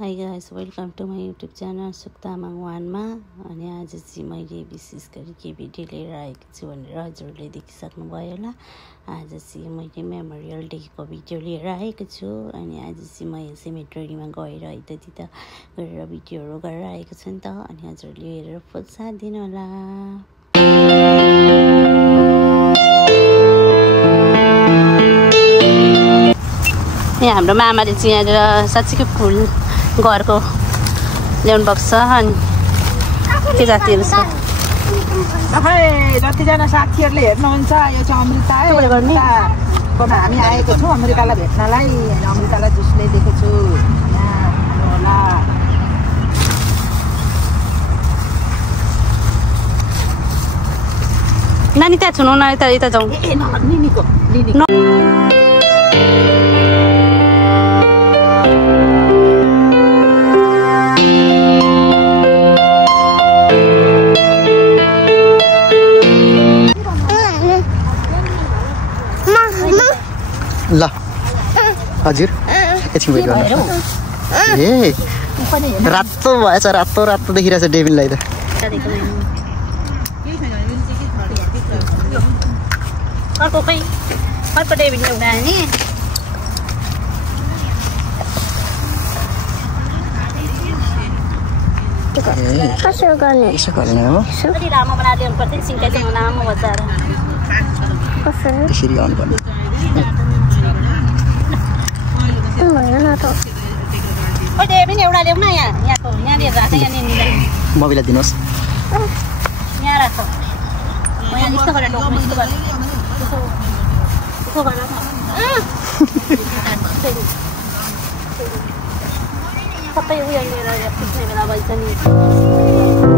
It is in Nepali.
High guys, welcome to my YouTube channel Sukh Tamang वानमा। अनि आज चाहिँ मैले विशेष गरी के भिडियो लिएर आएको छु भनेर हजुरहरूले देखिसक्नुभयो होला। आज चाहिँ मैले मेमोरियल डेको भिडियो लिएर आएको छु। अनि आज चाहिँ म सेमेट्रीमा गएर यतातिर गरेर भिडियोहरू गरेर आएको छु नि त। अनि हजुरहरूले हेरेर फुल साथ दिनु होला। यहाँ हाम्रो मामाले चाहिँ यहाँनिर साँच्चीकै फुल घरको ल्याउनु भएको छ। अनि के जातिहरू छ जतिजना साथीहरूले हेर्नुहुन्छ, यो चाहिँ अमृता अमृताको हामी आएको छौँ अमृतालाई भेट्नलाई। अमृतालाई जुस ल्याइदिएको छु होला। नानी त्यहाँ छुनु न, यता जाउँ। लिनीको ल हजुर एकछिन वेट गर्नु। ए रातो भएछ, रातो रातो देखिरहेछ डेभिनलाई त। अर्को खै अर्को डेभिन एउटा नि यसो गर्ने हो। अलि लामो बनाएर ल्याउनु पर्थ्यो, सिङ्गासँग लामो बचाएर यसरी आउनु पर्ने। डेभिन एउटा ल्याउन। यहाँ लिएर राख, यहाँ मोबिला दिनुहोस्। यहाँ राख, यहाँ यस्तो गरेर डोक्नु, यस्तो गरेर यसो गरेर सबै उयो लिएर पुग्ने बेला भइन्छ नि।